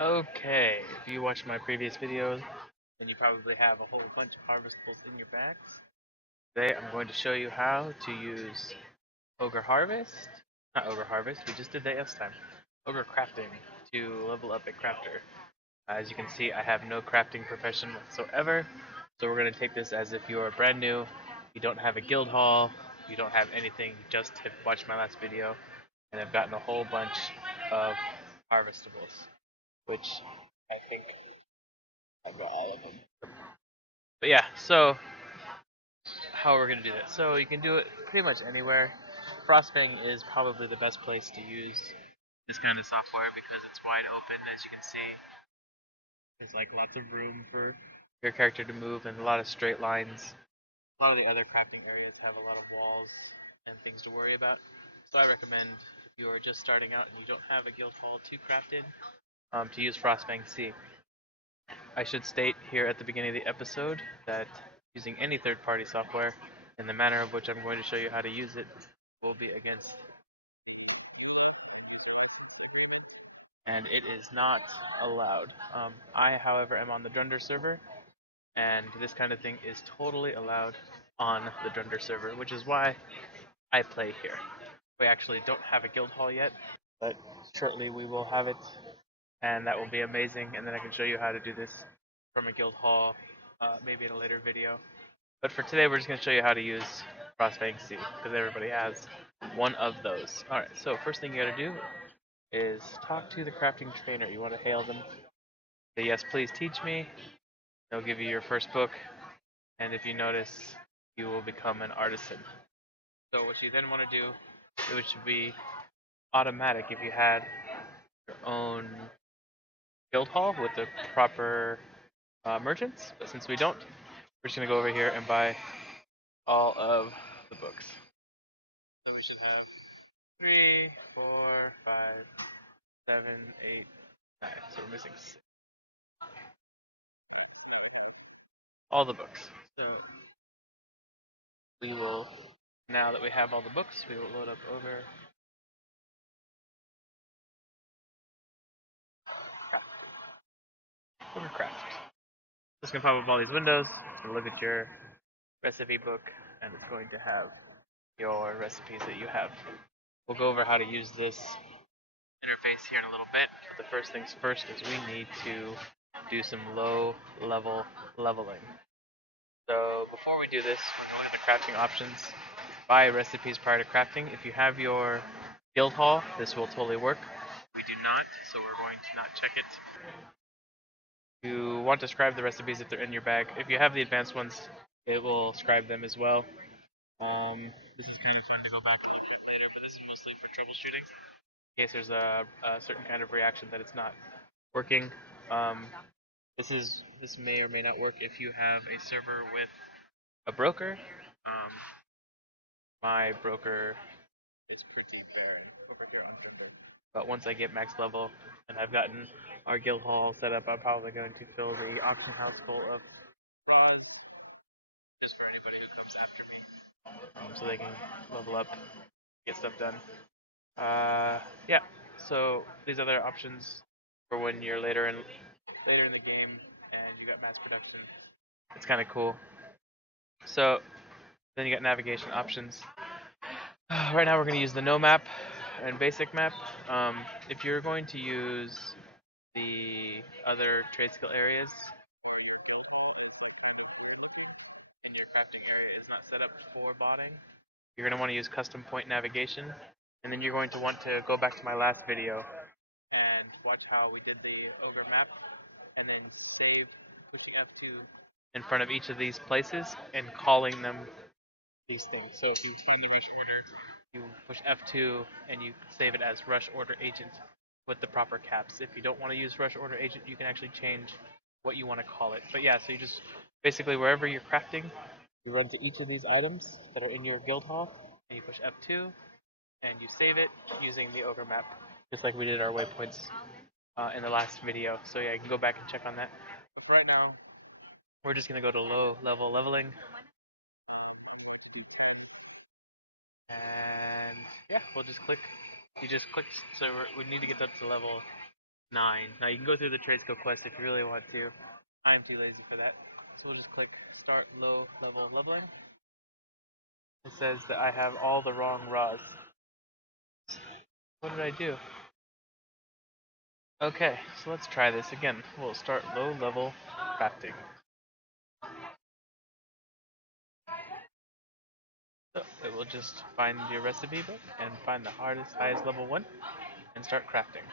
Okay, if you watched my previous videos, then you probably have a whole bunch of harvestables in your bags. Today I'm going to show you how to use Ogre Harvest, not Ogre Harvest, we just did that last time, Ogre Crafting to level up a crafter. As you can see, I have no crafting profession whatsoever, so we're going to take this as if you are brand new, you don't have a guild hall, you don't have anything, just have watched my last video, and have gotten a whole bunch of harvestables, which I think I've got all of them. But yeah, so how we're gonna do that. So you can do it pretty much anywhere. Frostfang is probably the best place to use this kind of software because it's wide open, as you can see. There's like lots of room for your character to move and a lot of straight lines. A lot of the other crafting areas have a lot of walls and things to worry about. So I recommend if you are just starting out and you don't have a guild hall to craft in, to use Frostfang C. I should state here at the beginning of the episode that using any third-party software in the manner of which I'm going to show you how to use it will be against, and it is not allowed. I, however, am on the Drunder server, and this kind of thing is totally allowed on the Drunder server, which is why I play here. We actually don't have a guild hall yet, but shortly we will have it, and that will be amazing, and then I can show you how to do this from a guild hall, maybe in a later video. But for today, we're just going to show you how to use Frostfang C, because everybody has one of those. Alright, so first thing you gotta do is talk to the crafting trainer. You want to hail them. Say, yes, please teach me. They'll give you your first book, and if you notice, you will become an artisan. So what you then want to do, which should be automatic if you had your own guild hall with the proper merchants, but since we don't, we're just going to go over here and buy all of the books. So we should have 3, 4, 5, 7, 8, 9. So we're missing 6. All the books. So we will, now that we have all the books, we will load up Ogre Craft. Ogre Craft. It's going to pop up all these windows. It's going to look at your recipe book, and it's going to have your recipes that you have. We'll go over how to use this interface here in a little bit. But the first things first is we need to do some low level leveling. So before we do this, we're going to the crafting options. Buy recipes prior to crafting. If you have your guild hall, this will totally work. We do not, so we're going to not check it. You want to scribe the recipes if they're in your bag. If you have the advanced ones, it will scribe them as well. This is kind of fun to go back and look at later, but this is mostly for troubleshooting. In case there's a certain kind of reaction that it's not working. This may or may not work if you have a server with a broker. My broker is pretty barren over here on Drunder. But once I get max level and I've gotten our guild hall set up, I'm probably going to fill the auction house full of claws just for anybody who comes after me, so they can level up, get stuff done. Yeah. So these other options for when you're later in the game and you got mass production. It's kind of cool. So then you got navigation options. Right now we're going to use the no map and basic map. If you're going to use the other trade skill areas, so your guild hall is like kind of weird looking, and your crafting area is not set up for botting, you're going to want to use custom point navigation, and then you're going to want to go back to my last video and watch how we did the ogre map, and then save pushing F2 in front of each of these places and calling them these things. So if you find the rush order, you push F2 and you save it as rush order agent with the proper caps. If you don't want to use rush order agent, you can actually change what you want to call it. But yeah, so you just basically wherever you're crafting, you run to each of these items that are in your guild hall, and you push F2 and you save it using the ogre map, just like we did our waypoints in the last video. So yeah, you can go back and check on that. But for right now, we're just gonna go to low level leveling. And yeah, we'll just click. You just click. So we need to get up to level 9. Now you can go through the Tradeskill quest if you really want to. I am too lazy for that. So we'll just click Start Low Level Leveling. It says that I have all the wrong raws. What did I do? Okay, so let's try this again. We'll start low level crafting. So it will just find your recipe book and find the highest level one and start crafting.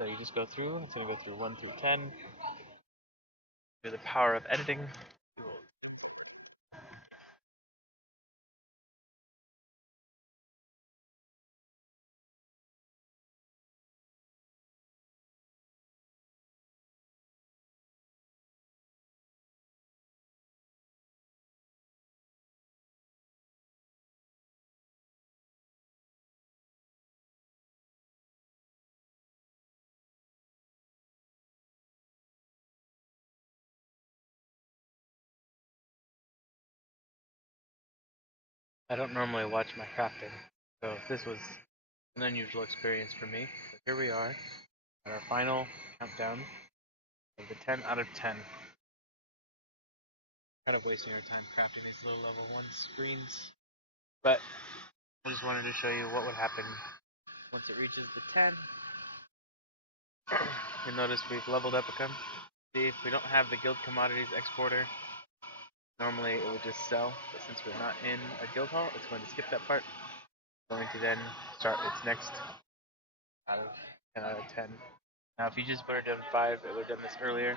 So you just go through, it's going to go through 1 through 10. Through the power of editing, I don't normally watch my crafting, so this was an unusual experience for me. So here we are at our final countdown of the 10 out of 10. Kind of wasting our time crafting these low level 1 screens, but I just wanted to show you what would happen once it reaches the 10. You'll notice we've leveled up again. See, if we don't have the guild commodities exporter, normally it would just sell, but since we're not in a guild hall, it's going to skip that part. It's going to then start its next out of 10 out of 10. Now if you just would have done 5, it would have done this earlier.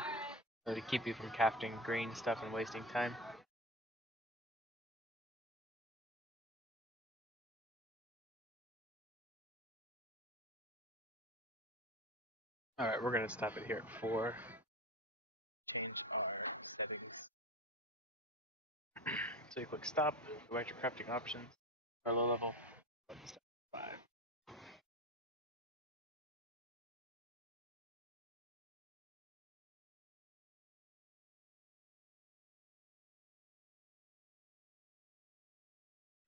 So to keep you from crafting green stuff and wasting time. Alright, we're going to stop it here at 4. Change our settings. So you click stop, go back to crafting options, our low level, 5.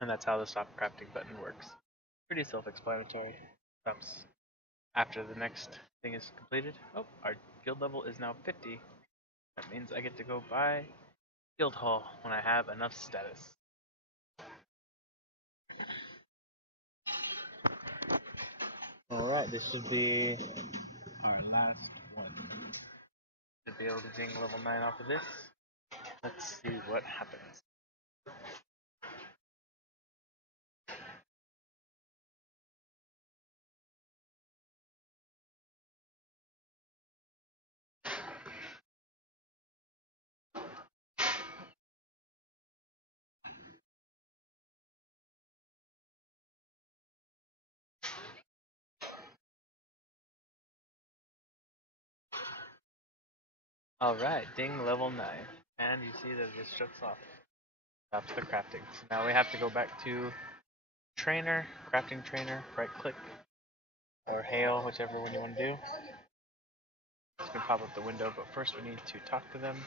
And that's how the stop crafting button works. Pretty self-explanatory. After the next thing is completed. Oh, our guild level is now 50. That means I get to go buy guild hall when I have enough status. Alright, this should be our last one. Should be able to ding level 9 off of this. Let's see what happens. Alright, ding level 9. And you see that it just shuts off. Stops the crafting. So now we have to go back to trainer, crafting trainer, right click, or hail, whichever one you want to do. It's going to pop up the window, but first we need to talk to them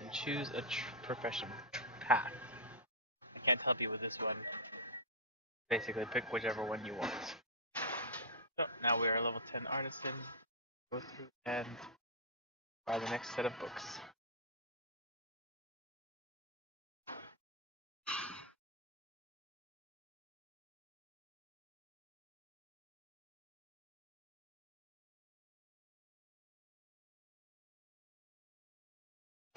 and choose a profession path. I can't help you with this one. Basically, pick whichever one you want. So now we are level 10 artisan. Go through and buy the next set of books.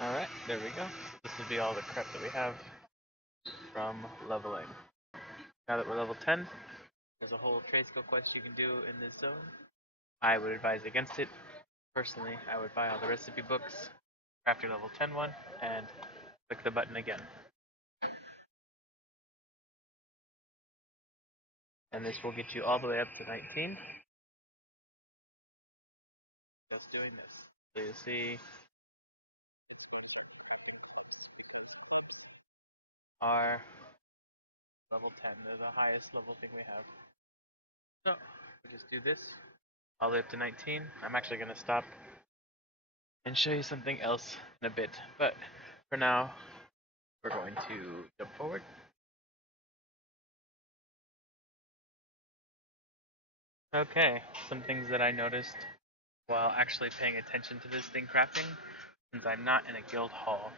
Alright, there we go. This will be all the crap that we have from leveling. Now that we're level 10, there's a whole Tradeskill quest you can do in this zone. I would advise against it. Personally, I would buy all the recipe books, craft your level 10 one, and click the button again. And this will get you all the way up to 19. Just doing this. So you see our level 10. They're the highest level thing we have. So we'll just do this all the way up to 19. I'm actually going to stop and show you something else in a bit. But for now, we're going to jump forward. Okay, some things that I noticed while actually paying attention to this thing crafting, since I'm not in a guild hall,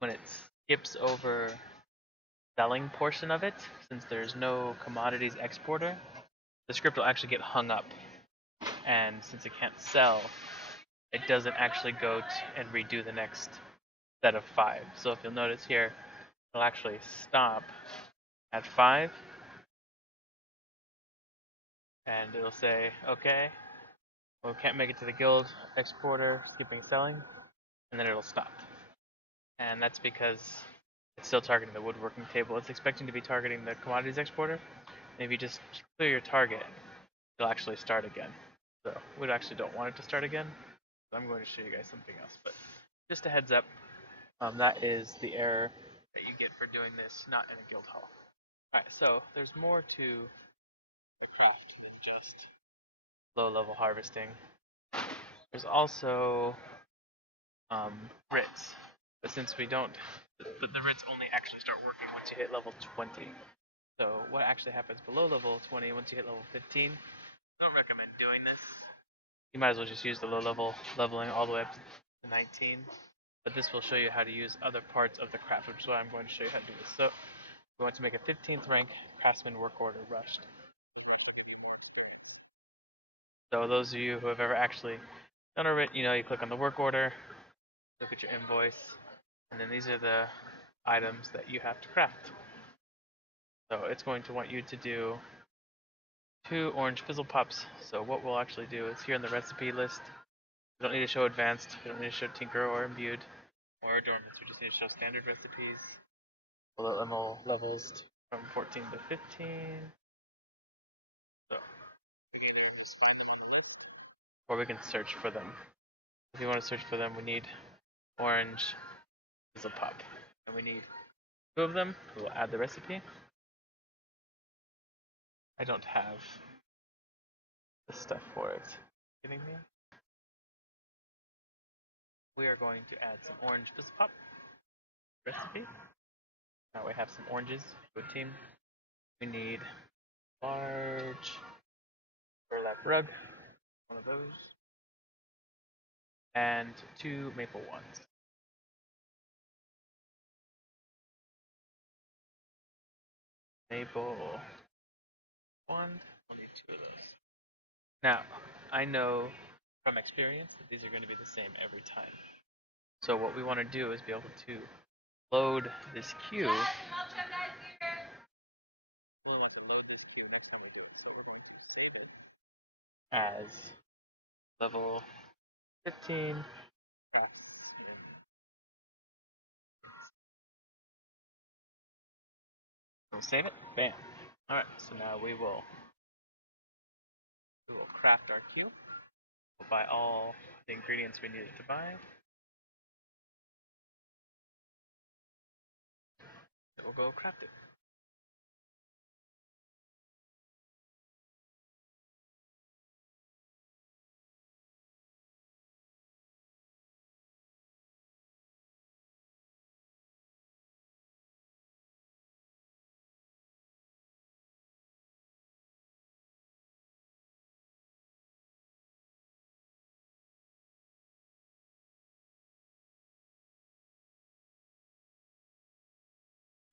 when it skips over selling portion of it, since there's no commodities exporter, the script will actually get hung up. And since it can't sell, it doesn't actually go and redo the next set of 5. So if you'll notice here, it'll actually stop at 5, and it'll say, okay, well, can't make it to the guild exporter, skipping selling, and then it'll stop. And that's because it's still targeting the woodworking table. It's expecting to be targeting the commodities exporter. And if you just clear your target, it'll actually start again. So we actually don't want it to start again. So I'm going to show you guys something else. But just a heads up, that is the error that you get for doing this not in a guild hall. Alright, so there's more to the craft than just low level harvesting. There's also writs, but since we don't, but the writs only actually start working once you hit level 20. So what actually happens below level 20 once you hit level 15? Don't recommend doing this. You might as well just use the low level leveling all the way up to 19. But this will show you how to use other parts of the craft, which is why I'm going to show you how to do this. So we want to make a 15th rank craftsman work order rushed. This rush will give you more experience. So those of you who have ever actually done a writ, you click on the work order, look at your invoice, and then these are the items that you have to craft. So it's going to want you to do 2 orange fizzle pops. So what we'll actually do is here in the recipe list, we don't need to show advanced, we don't need to show tinker or imbued or adornments, we just need to show standard recipes, below ML levels from 14 to 15. So we can either just find them on the list, or we can search for them. If you want to search for them, we need orange fizzle pop, and we need 2 of them. We'll add the recipe. I don't have the stuff for it. Kidding me? We are going to add some orange fizzle pop recipe. Now we have some oranges. Good team. We need large burlap rug, one of those, and 2 maple ones. Maple wand. We'll need 2 of those. Now, I know from experience that these are going to be the same every time. So what we want to do is be able to load this queue. We'll have to load this queue next time we do it. So we're going to save it as level 15 craftsman. We'll save it. Bam. Alright, so now we will craft our queue. We'll buy all the ingredients we needed to buy. We'll go craft it.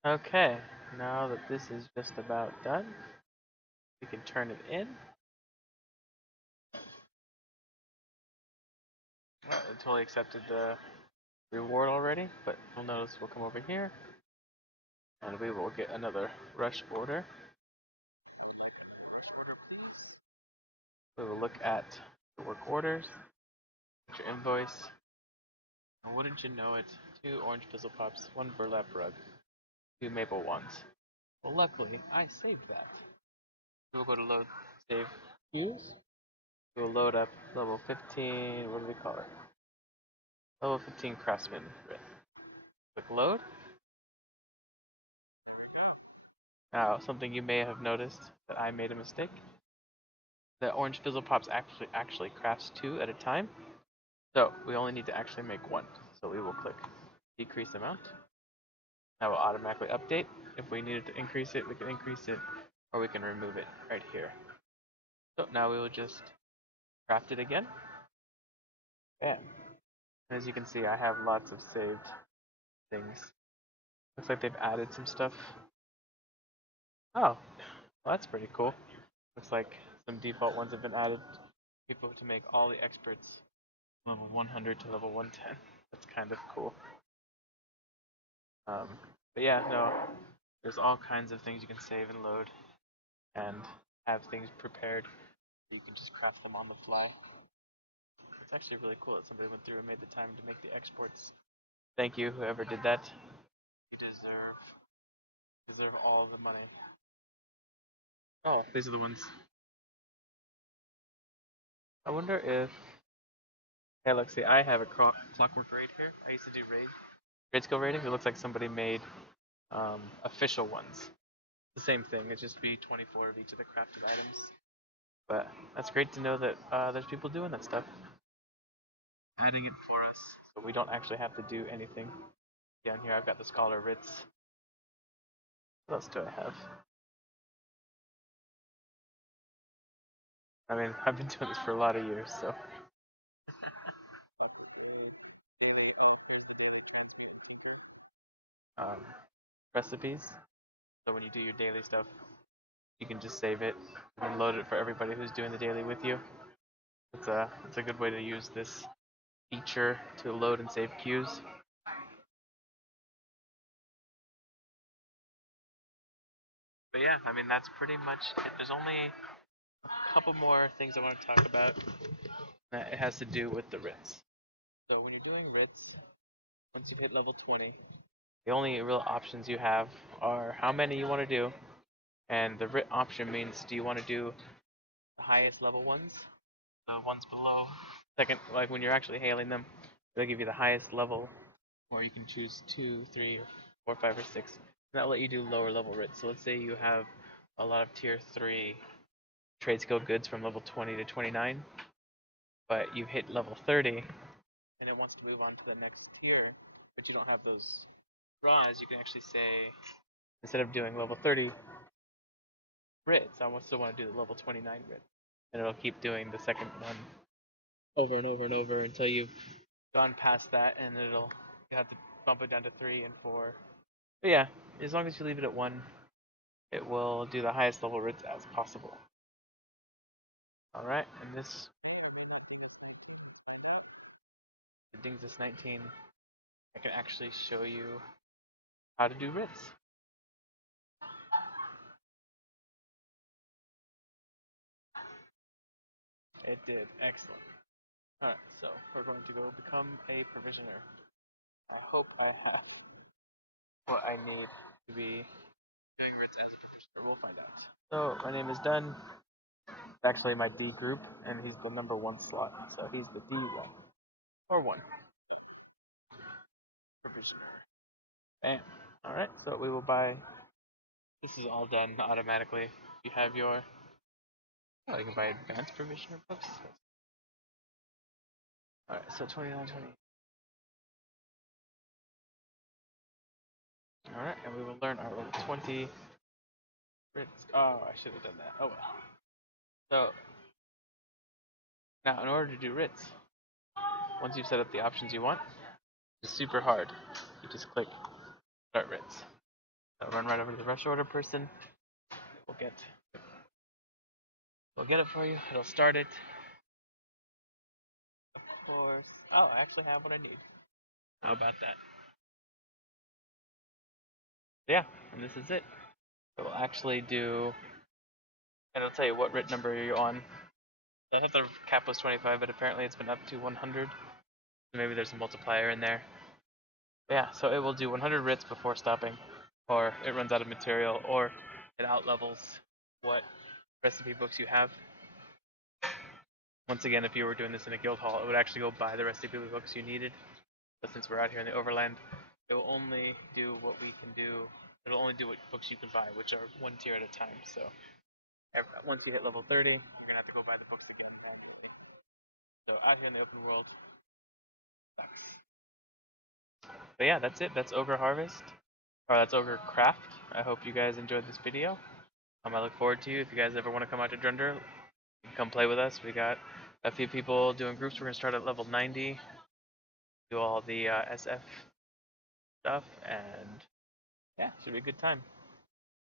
Okay, now that this is just about done, we can turn it in. Well, it totally accepted the reward already, but you'll notice we'll come over here and we will get another rush order. We will look at the work orders, your invoice, and wouldn't you know it, 2 orange fizzle pops, 1 burlap rug, 2 maple ones. Well, luckily, I saved that. We'll go to load, save queues. We'll load up level 15, what do we call it? Level 15 craftsman. Click load. Now, something you may have noticed that I made a mistake. The orange fizzle pops actually crafts 2 at a time. So we only need to actually make 1. So we will click decrease amount. That will automatically update. If we needed to increase it, we can increase it, or we can remove it right here. So now we will just craft it again. And as you can see, I have lots of saved things. Looks like they've added some stuff. Oh, well, that's pretty cool. Looks like some default ones have been added. People to make all the experts level 100 to level 110. That's kind of cool. But yeah, no, there's all kinds of things you can save and load and have things prepared. You can just craft them on the fly. It's actually really cool that somebody went through and made the time to make the exports. Thank you, whoever did that. You deserve all the money. Oh, these are the ones. I wonder if. Hey, look, see, I have a clockwork raid here. I used to do raid skill raiding. It looks like somebody made official ones. The same thing. It's just be 24 of each of the crafted items. But that's great to know that there's people doing that stuff, adding it for us, so we don't actually have to do anything. Down here, I've got the Scholar Writs. What else do I have? I mean, I've been doing this for a lot of years, so. Daily, oh, here's the daily transmute tinker. Recipes. So when you do your daily stuff, you can just save it and load it for everybody who's doing the daily with you. It's a good way to use this feature to load and save queues. But yeah, I mean that's pretty much it. There's only a couple more things I want to talk about. That it has to do with the writs. So when you're doing writs, once you've hit level 20, the only real options you have are how many you want to do, and the writ option means do you want to do the highest level ones, the ones below second, like when you're actually hailing them, they'll give you the highest level, or you can choose 2, 3, 4, 5, or 6. And that'll let you do lower level writs. So let's say you have a lot of tier 3 trade skill goods from level 20 to 29, but you've hit level 30 and it wants to move on to the next tier, but you don't have those draws. You can actually say, instead of doing level 30 writs, I still want to do the level 29 writ, and it'll keep doing the second one over and over and over until you've gone past that, and you have to bump it down to 3 and 4. But yeah, as long as you leave it at 1, it will do the highest level writs as possible. Alright, and this the Dingsus 19, I can actually show you how to do writs. It did, excellent. Alright, so we're going to go become a provisioner. I hope I have what I need to be doing writs as a provisioner. We'll find out. So my name is Dunn. It's actually my D group, and he's the number 1 slot, so he's the D1 or 1 provisioner. Bam. Alright, so we will buy. This is all done automatically. You have your. Oh, you can buy advanced provisioner books. Alright, so 29, 20. Alright, and we will learn our level 20. Oh, I should have done that. Oh well. So, now in order to do writs, once you've set up the options you want, it's super hard. You just click start writs. So run right over to the rush order person. We'll get it for you. It'll start it. Of course. Oh, I actually have what I need. How about that? Yeah, and this is it. It will actually do, and it'll tell you what writ number you're on. I thought the cap was 25, but apparently it's been up to 100. So maybe there's a multiplier in there. But yeah, so it will do 100 writs before stopping, or it runs out of material, or it outlevels what recipe books you have. Once again, if you were doing this in a guild hall, it would actually go buy the recipe books you needed. But since we're out here in the overland, it will only do what we can do. It'll only do what books you can buy, which are 1 tier at a time. So once you hit level 30, you're gonna have to go buy the books again manually. So out here in the open world, sucks. But yeah, that's it. That's Ogre Harvest, or that's Ogre Craft. I hope you guys enjoyed this video. I look forward to you. If you guys ever want to come out to Drunder, You can come play with us. We got a few people doing groups. We're gonna start at level 90, do all the SF stuff, and yeah, should be a good time.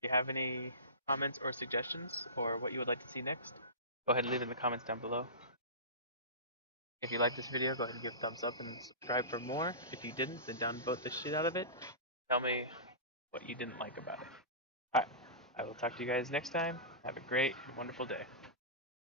If you have any comments or suggestions or what you would like to see next, go ahead and leave it in the comments down below. If you like this video, go ahead and give a thumbs up and subscribe for more. If you didn't, then downvote the shit out of it. Tell me what you didn't like about it. Alright, I will talk to you guys next time. Have a great and wonderful day.